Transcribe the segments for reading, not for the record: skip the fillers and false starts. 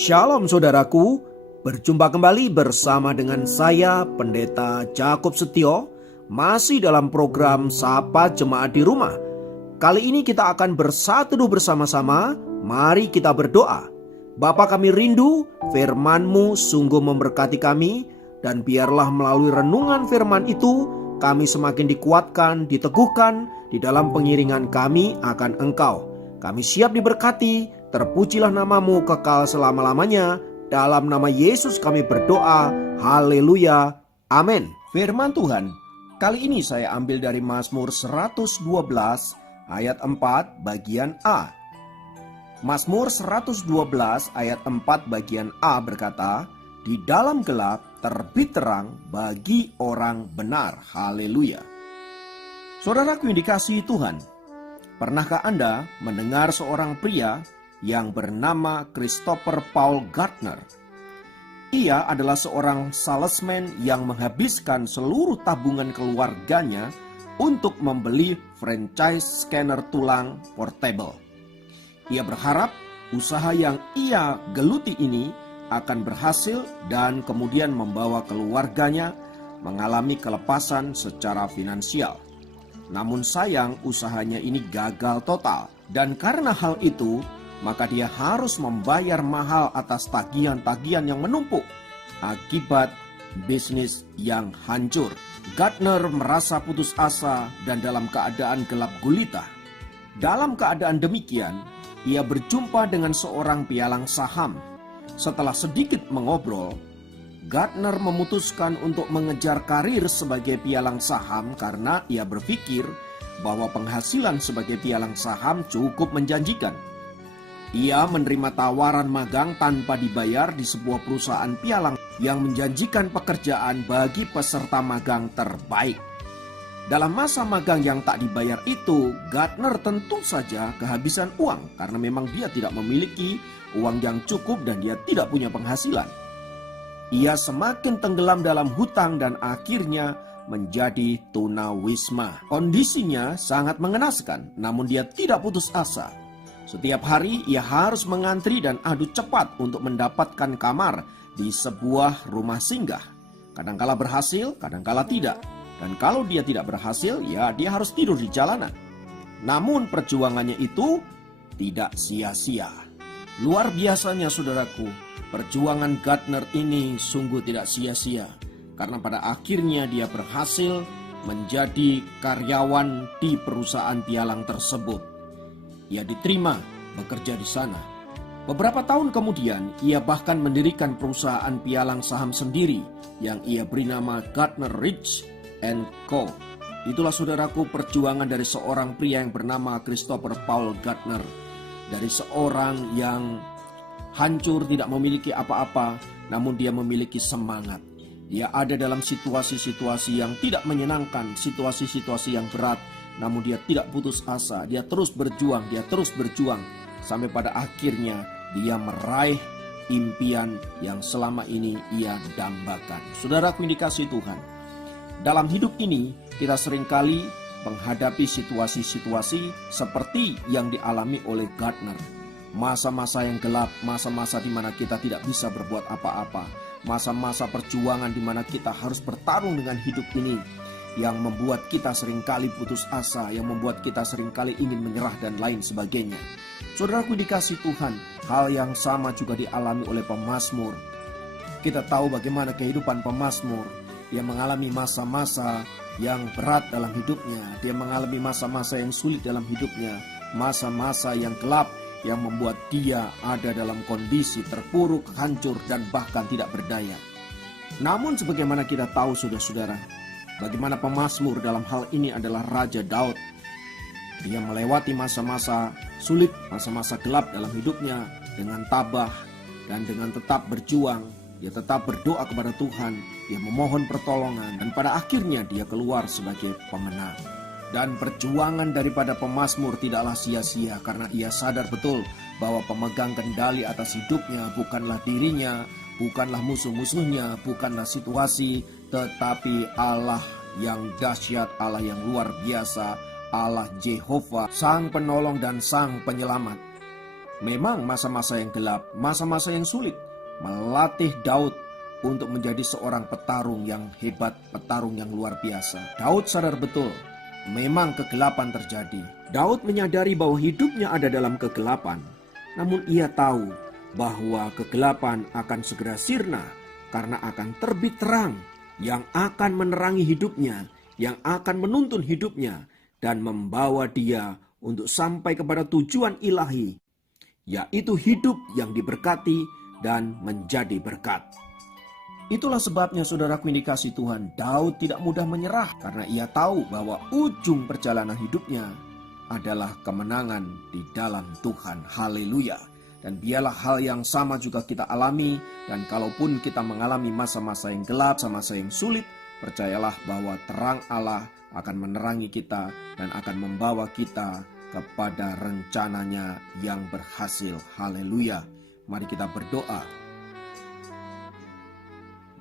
Shalom saudaraku, berjumpa kembali bersama dengan saya Pendeta Jakob Setio, masih dalam program Sapa Jemaat di Rumah. Kali ini kita akan bersatu bersama-sama, mari kita berdoa. Bapa kami rindu, firman-Mu sungguh memberkati kami, dan biarlah melalui renungan firman itu, kami semakin dikuatkan, diteguhkan di dalam pengiringan kami akan Engkau. Kami siap diberkati. Terpujilah namamu kekal selama-lamanya. Dalam nama Yesus kami berdoa. Haleluya. Amin. Firman Tuhan kali ini saya ambil dari Mazmur 112 ayat 4 bagian A. Mazmur 112 ayat 4 bagian A berkata, di dalam gelap terbit terang bagi orang benar. Haleluya. Saudaraku yang dikasihi Tuhan, pernahkah Anda mendengar seorang pria yang bernama Christopher Paul Gardner? Ia adalah seorang salesman yang menghabiskan seluruh tabungan keluarganya untuk membeli franchise scanner tulang portable. Ia berharap usaha yang ia geluti ini akan berhasil dan kemudian membawa keluarganya mengalami kelepasan secara finansial. Namun sayang usahanya ini gagal total, dan karena hal itu maka dia harus membayar mahal atas tagihan-tagihan yang menumpuk akibat bisnis yang hancur. Gardner merasa putus asa dan dalam keadaan gelap gulita. Dalam keadaan demikian, ia berjumpa dengan seorang pialang saham. Setelah sedikit mengobrol, Gardner memutuskan untuk mengejar karir sebagai pialang saham karena ia berpikir bahwa penghasilan sebagai pialang saham cukup menjanjikan. Ia menerima tawaran magang tanpa dibayar di sebuah perusahaan pialang yang menjanjikan pekerjaan bagi peserta magang terbaik. Dalam masa magang yang tak dibayar itu, Gardner tentu saja kehabisan uang karena memang dia tidak memiliki uang yang cukup dan dia tidak punya penghasilan. Ia semakin tenggelam dalam hutang dan akhirnya menjadi tunawisma. Kondisinya sangat mengenaskan, namun dia tidak putus asa. Setiap hari ia harus mengantri dan adu cepat untuk mendapatkan kamar di sebuah rumah singgah. Kadangkala berhasil, kadangkala tidak. Dan kalau dia tidak berhasil, ya dia harus tidur di jalanan. Namun perjuangannya itu tidak sia-sia. Luar biasanya saudaraku, perjuangan Gardner ini sungguh tidak sia-sia. Karena pada akhirnya dia berhasil menjadi karyawan di perusahaan pialang tersebut. Ia diterima bekerja di sana. Beberapa tahun kemudian, ia bahkan mendirikan perusahaan pialang saham sendiri yang ia beri nama Gardner Ridge & Co. Itulah saudaraku perjuangan dari seorang pria yang bernama Christopher Paul Gardner. Dari seorang yang hancur, tidak memiliki apa-apa, namun dia memiliki semangat. Dia ada dalam situasi-situasi yang tidak menyenangkan, situasi-situasi yang berat, namun dia tidak putus asa, dia terus berjuang, sampai pada akhirnya dia meraih impian yang selama ini ia dambakan. Saudaraku yang dikasihi Tuhan, dalam hidup ini kita seringkali menghadapi situasi-situasi seperti yang dialami oleh Gardner. Masa-masa yang gelap, masa-masa di mana kita tidak bisa berbuat apa-apa, masa-masa perjuangan di mana kita harus bertarung dengan hidup ini, yang membuat kita seringkali putus asa, yang membuat kita seringkali ingin menyerah dan lain sebagainya. Saudaraku dikasih Tuhan, hal yang sama juga dialami oleh pemazmur. Kita tahu bagaimana kehidupan pemazmur. Dia mengalami masa-masa yang berat dalam hidupnya. Dia mengalami masa-masa yang sulit dalam hidupnya. Masa-masa yang gelap yang membuat dia ada dalam kondisi terpuruk, hancur, dan bahkan tidak berdaya. Namun sebagaimana kita tahu saudara-saudara, bagaimana pemazmur dalam hal ini adalah Raja Daud. Dia melewati masa-masa sulit, masa-masa gelap dalam hidupnya dengan tabah dan dengan tetap berjuang. Dia tetap berdoa kepada Tuhan, dia memohon pertolongan, dan pada akhirnya dia keluar sebagai pemenang. Dan perjuangan daripada pemazmur tidaklah sia-sia karena ia sadar betul bahwa pemegang kendali atas hidupnya bukanlah dirinya, bukanlah musuh-musuhnya, bukanlah situasi, tetapi Allah yang dahsyat, Allah yang luar biasa, Allah Jehovah, Sang Penolong dan Sang Penyelamat. Memang masa-masa yang gelap, masa-masa yang sulit melatih Daud untuk menjadi seorang petarung yang hebat, petarung yang luar biasa. Daud sadar betul, memang kegelapan terjadi. Daud menyadari bahwa hidupnya ada dalam kegelapan. Namun ia tahu bahwa kegelapan akan segera sirna karena akan terbit terang yang akan menerangi hidupnya, yang akan menuntun hidupnya dan membawa dia untuk sampai kepada tujuan ilahi, yaitu hidup yang diberkati dan menjadi berkat. Itulah sebabnya saudaraku yang dikasihi Tuhan, Daud tidak mudah menyerah karena ia tahu bahwa ujung perjalanan hidupnya adalah kemenangan di dalam Tuhan. Haleluya. Dan biarlah hal yang sama juga kita alami, dan kalaupun kita mengalami masa-masa yang gelap, masa-masa yang sulit, percayalah bahwa terang Allah akan menerangi kita dan akan membawa kita kepada rencananya yang berhasil. Haleluya. Mari kita berdoa.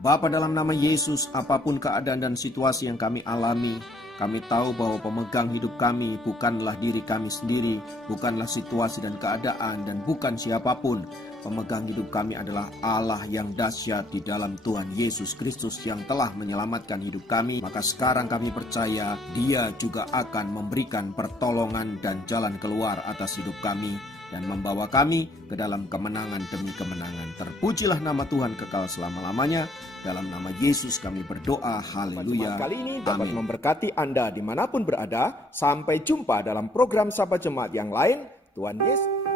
Bapa, dalam nama Yesus, apapun keadaan dan situasi yang kami alami, kami tahu bahwa pemegang hidup kami bukanlah diri kami sendiri, bukanlah situasi dan keadaan, dan bukan siapapun. Pemegang hidup kami adalah Allah yang dahsyat di dalam Tuhan Yesus Kristus yang telah menyelamatkan hidup kami. Maka sekarang kami percaya Dia juga akan memberikan pertolongan dan jalan keluar atas hidup kami dan membawa kami ke dalam kemenangan demi kemenangan. Terpujilah nama Tuhan kekal selama-lamanya. Dalam nama Yesus kami berdoa. Haleluya. Kali ini dapat memberkati Anda dimanapun berada. Sampai jumpa dalam program Sapa Jemaat yang lain. Tuhan Yesus